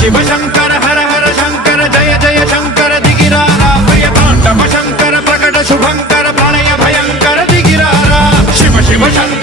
शिव शंकर हर हर शंकर जय जय शंकर दिगिरारा प्रिय तांडव शंकर प्रकट शुभंकर प्रलय भयंकर दिगिरारा शिव शिव शंकर